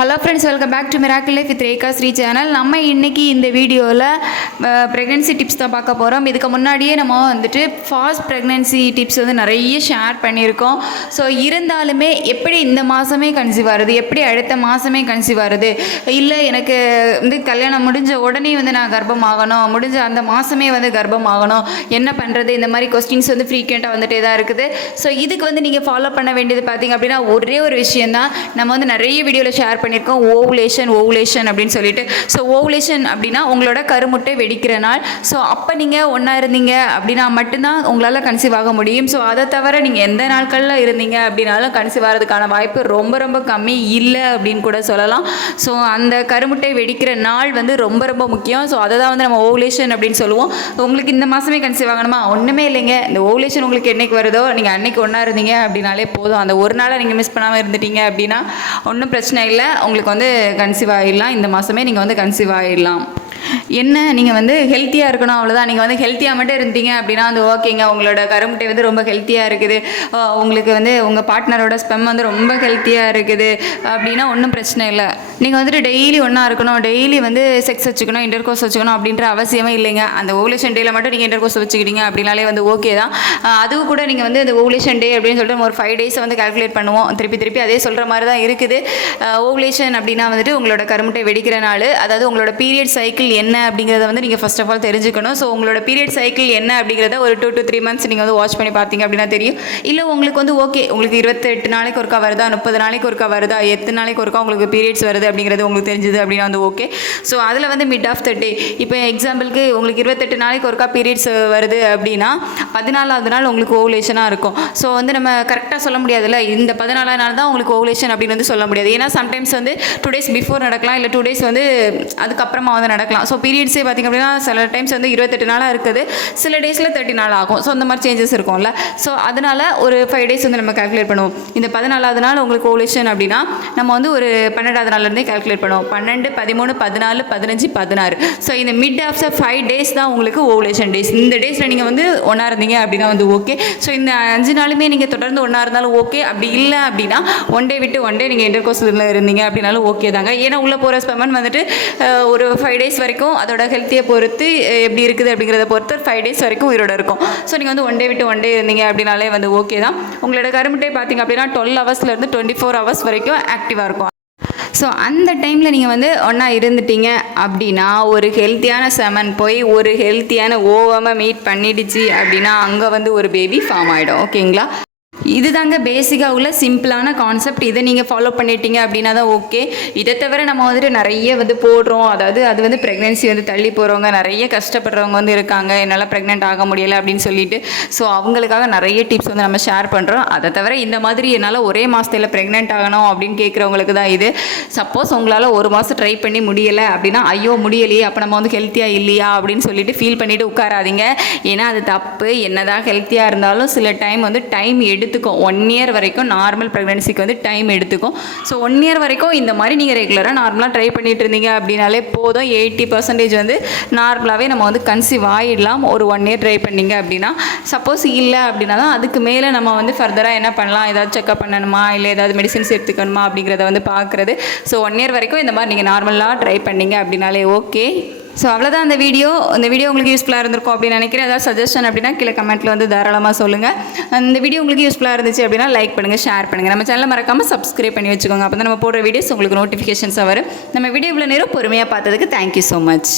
Hello friends, welcome back to miracle life with Rekha Sri channel. நம்ம இன்றைக்கி இந்த வீடியோவில் ப்ரெக்னென்சி டிப்ஸ் தான் பார்க்க போகிறோம். இதுக்கு முன்னாடியே நம்ம வந்துட்டு ஃபாஸ்ட் ப்ரெக்னென்சி டிப்ஸ் வந்து நிறைய ஷேர் பண்ணியிருக்கோம். ஸோ இருந்தாலுமே எப்படி இந்த மாதமே கன்சீவ் ஆகுது, எப்படி அடுத்த மாதமே கன்சீவ் ஆகுது, இல்லை எனக்கு வந்து கல்யாணம் முடிஞ்ச உடனே வந்து நான் கர்ப்பமாகணும், முடிஞ்ச அந்த மாதமே வந்து கர்ப்பமாகணும், என்ன பண்ணுறது, இந்த மாதிரி கொஸ்டின்ஸ் வந்து ஃப்ரீக்வெண்ட்டாக வந்துட்டே தான் இருக்குது. ஸோ இதுக்கு வந்து நீங்கள் ஃபாலோ பண்ண வேண்டியது பார்த்திங்க அப்படின்னா ஒரே ஒரு விஷயந்தான். நம்ம வந்து நிறைய வீடியோவில் ஷேர் பண்ணியிருக்கோம், ஓவுலேஷன் அப்படின்னு சொல்லிட்டு. ஸோ ஓவுலேஷன் அப்படின்னா உங்களோட கருமுட்டை வெடிக்கிற நாள். ஸோ அப்போ நீங்கள் ஒன்றா இருந்தீங்க அப்படின்னா மட்டும்தான் உங்களால் கன்சீவ் ஆக முடியும். ஸோ அதை தவிர நீங்கள் எந்த நாட்களில் இருந்தீங்க அப்படின்னாலும் கன்சீவ் ஆகிறதுக்கான வாய்ப்பு ரொம்ப ரொம்ப கம்மி, இல்லை அப்படின்னு கூட சொல்லலாம். ஸோ அந்த கருமுட்டை வெடிக்கிற நாள் வந்து ரொம்ப ரொம்ப முக்கியம். ஸோ அதை தான் வந்து நம்ம ஓவுலேஷன் அப்படின்னு சொல்லுவோம். உங்களுக்கு இந்த மாதமே கன்சீவ் ஆகணுமா, ஒன்றுமே இல்லைங்க. இந்த ஓவுலேஷன் உங்களுக்கு என்றைக்கு வருதோ, நீங்கள் அன்னைக்கு ஒன்றா இருந்தீங்க அப்படின்னாலே போதும். அந்த ஒரு நாளை நீங்கள் மிஸ் பண்ணாமல் இருந்துட்டீங்க அப்படின்னா ஒன்றும் பிரச்சனை இல்லை, உங்களுக்கு வந்து கன்சீவ் ஆகிடலாம். இந்த மாதமே நீங்கள் வந்து கன்சீவ் ஆகிடலாம். என்ன, நீங்கள் வந்து ஹெல்த்தியாக இருக்கணும், அவ்வளோதான். நீங்கள் வந்து ஹெல்த்தியாக மட்டும் இருந்தீங்க அப்படின்னா அது ஓகேங்க. உங்களோட கருமுட்டை வந்து ரொம்ப ஹெல்த்தியாக இருக்குது, உங்களுக்கு வந்து உங்கள் பார்ட்னரோட ஸ்பெம் வந்து ரொம்ப ஹெல்த்தியாக இருக்குது அப்படின்னா ஒன்றும் பிரச்சனை இல்லை. நீங்கள் வந்துட்டு டெய்லி ஒன்றா இருக்கணும், டெய்லி வந்து செக்ஸ் வச்சுக்கணும், இன்டர்கோர்ஸ் வச்சுக்கணும் அப்படின்ற அவசியமே இல்லைங்க. அந்த ஓவுலேஷன் டேயில் மட்டும் நீங்கள் இன்டர்கோர்ஸ் வச்சுக்கிட்டீங்க அப்படின்னாலே வந்து ஓகே தான். அதுவும் கூட நீங்கள் வந்து அந்த ஓவுலேஷன் டே அப்படின்னு சொல்லிட்டு ஒரு 5 days வந்து கால்குலேட் பண்ணுவோம். திருப்பி அதே சொல்கிற மாதிரி தான் இருக்குது. ஓவுலேஷன் அப்படின்னா வந்துட்டு உங்களோட கருமுட்டை வெடிக்கிற நாள், அதாவது உங்களோட பீரியட் சைக்கிள் என்ன அப்படிங்கிறத வந்து நீங்கள் ஃபர்ஸ்ட் ஆஃப் ஆல் தெரிஞ்சுக்கணும். ஸோ உங்களோட பீரியட் சைக்கிள் என்ன அப்படிங்கிறத ஒரு 2 to 3 months நீங்கள் வந்து வாட்ச் பண்ணி பார்த்தீங்க அப்படின்னா தெரியும். இல்லை உங்களுக்கு வந்து ஓகே, உங்களுக்கு 28 நாளைக்கு ஒருக்கா வருதா, 30 நாளைக்கு ஒருக்கா வருதா, எத்தனை நாளைக்கு ஒருக்கா உங்களுக்கு பீரியட்ஸ் வருது அப்படிங்கிறது உங்களுக்கு தெரிஞ்சுது அப்படின்னா வந்து ஓகே. ஸோ அதில் வந்து மிட் ஆஃப் த டே, இப்போ எக்ஸாம்பிளுக்கு உங்களுக்கு 28 நாளைக்கு ஒருக்கா பீரியட்ஸ் வருது அப்படின்னா 14வது நாள் உங்களுக்கு ஓவுலேஷனாக இருக்கும். ஸோ வந்து நம்ம கரெக்டாக சொல்ல முடியாதுல்ல, இந்த 14வது நாள் தான் உங்களுக்கு ஓவுலேஷன் அப்படின்னு வந்து சொல்ல முடியாது. ஏன்னா சம்டைம்ஸ் வந்து 2 days பிஃபோர் நடக்கலாம், இல்லை 2 days வந்து அதுக்கப்புறமா வந்து நடக்கலாம். ஸோ பீரியட்ஸே பார்த்திங்க அப்படின்னா சில டைம்ஸ் வந்து 28 நாளாக இருக்குது, சில டேஸில் 30 நாள் ஆகும். ஸோ அந்த மாதிரி சேஞ்சஸ் இருக்கும்ல. ஸோ அதனால் ஒரு 5 days வந்து நம்ம கால்குலேட் பண்ணுவோம். இந்த 14வது நாள் உங்களுக்கு ஓவுலேஷன் அப்படின்னா நம்ம வந்து ஒரு 12வது நாள்லேருந்தே கால்குலேட் பண்ணுவோம். 12, 13, 14, 15, 16. ஸோ இந்த மிட் ஆஃப் 5 days தான் உங்களுக்கு ஓவுலேஷன் டேஸ். இந்த டேஸில் நீங்கள் வந்து ஒன்றா இருந்தீங்க அப்படின்னா வந்து ஓகே. ஸோ இந்த 5 நாளுமே நீங்கள் தொடர்ந்து ஒன்றா இருந்தாலும் ஓகே. அப்படி இல்லை அப்படின்னா 1 day விட்டு 1 day நீங்கள் இன்டர்கோர்ஸில் இருந்தீங்க அப்படின்னாலும் ஓகே தாங்க. ஏன்னா உள்ளே போகிற ஸ்பெமன் வந்துட்டு ஒரு 5 days வரைக்கும் அதோட ஹெல்த்தியை பொறுத்து எப்படி இருக்குது அப்படிங்கிறத பொறுத்து 5 days வரைக்கும் உயிரோட இருக்கும். ஸோ நீங்கள் வந்து 1 day விட்டு 1 day இருந்தீங்க அப்படின்னாலே வந்து ஓகே தான். உங்களோட கருமுட்டை பார்த்திங்க அப்படின்னா 12 hours to 24 hours வரைக்கும் ஆக்டிவாக இருக்கும். ஸோ அந்த டைமில் நீங்கள் வந்து ஒன்றா இருந்துட்டீங்க அப்படின்னா ஒரு ஹெல்த்தியான செமன் போய் ஒரு ஹெல்த்தியான ஓவமை மீட் பண்ணிடுச்சு அப்படின்னா அங்கே வந்து ஒரு பேபி ஃபார்ம் ஆகிடும். ஓகேங்களா, இதுதாங்க பேசிக்காக உள்ள சிம்பிளான கான்செப்ட். இதை நீங்கள் ஃபாலோ பண்ணிட்டீங்க அப்படின்னா தான் ஓகே. இதை தவிர நம்ம வந்துட்டு நிறைய வந்து போடுறோம், அதாவது அது வந்து ப்ரெக்னென்சி வந்து தள்ளி போகிறவங்க, நிறைய கஷ்டப்படுறவங்க வந்து இருக்காங்க, என்னால் ப்ரெக்னென்ட் ஆக முடியலை அப்படின்னு சொல்லிட்டு. ஸோ அவங்களுக்காக நிறைய டிப்ஸ் வந்து நம்ம ஷேர் பண்ணுறோம். அதை தவிர இந்த மாதிரி என்னால் ஒரே மாதத்தில் ப்ரெக்னென்ட் ஆகணும் அப்படின்னு கேட்குறவங்களுக்கு தான் இது. சப்போஸ் உங்களால் ஒரு மாதம் ட்ரை பண்ணி முடியலை அப்படின்னா ஐயோ முடியலையே, அப்போ நம்ம வந்து ஹெல்த்தியாக இல்லையா அப்படின்னு சொல்லிட்டு ஃபீல் பண்ணிவிட்டு உட்காராதீங்க. ஏன்னா அது தப்பு. என்னதான் ஹெல்த்தியாக இருந்தாலும் சில டைம் வந்து டைம் எடுத்துக்கும். 1 year வரைக்கும் நார்மல் ப்ரெக்னென்சிக்கு வந்து டைம் எடுத்துக்கும். ஸோ 1 year வரைக்கும் இந்த மாதிரி நீங்கள் ரெகுலராக நார்மலாக ட்ரை பண்ணிட்டு இருந்தீங்க அப்படின்னாலே போதும். 80% வந்து நார்மலாகவே நம்ம வந்து கன்சீவ் ஆகிடலாம் ஒரு 1 year ட்ரை பண்ணிங்க அப்படின்னா. சப்போஸ் இல்லை அப்படின்னா தான் அதுக்கு மேலே நம்ம வந்து ஃபர்தராக என்ன பண்ணலாம், ஏதாவது செக்அப் பண்ணணுமா, இல்லை ஏதாவது மெடிசின்ஸ் எடுத்துக்கணுமா அப்படிங்கிறத வந்து பார்க்குறது. ஸோ 1 year வரைக்கும் இந்த மாதிரி நீங்கள் நார்மலாக ட்ரை பண்ணிங்க அப்படின்னாலே ஓகே. ஸோ அவ்வளோதான் இந்த வீடியோ உங்களுக்கு யூஸ்ஃபுல்லாக இருந்திருக்கும் அப்படின்னு நினைக்கிறேன். ஏதாவது சஜஷன் அப்படின்னா கீழே கமெண்ட்டில் வந்து தாராளமாக சொல்லுங்கள். இந்த வீடியோ உங்களுக்கு யூஸ்ஃபுல்லாக இருந்துச்சு அப்படின்னா லைக் பண்ணுங்கள், ஷேர் பண்ணுங்கள். நம்ம சேனலை மறக்காமல் சப்ஸ்கிரைப் பண்ணி வச்சுக்கோங்க. அப்போ தான் நம்ம போடுற வீடியோஸ் உங்களுக்கு நோட்டிஃபிகேஷன்ஸாக வரும். நம்ம வீடியோ இவ்வளோ நேரம் பொறுமையாக பார்த்ததுக்கு தேங்க்யூ ஸோ மச்.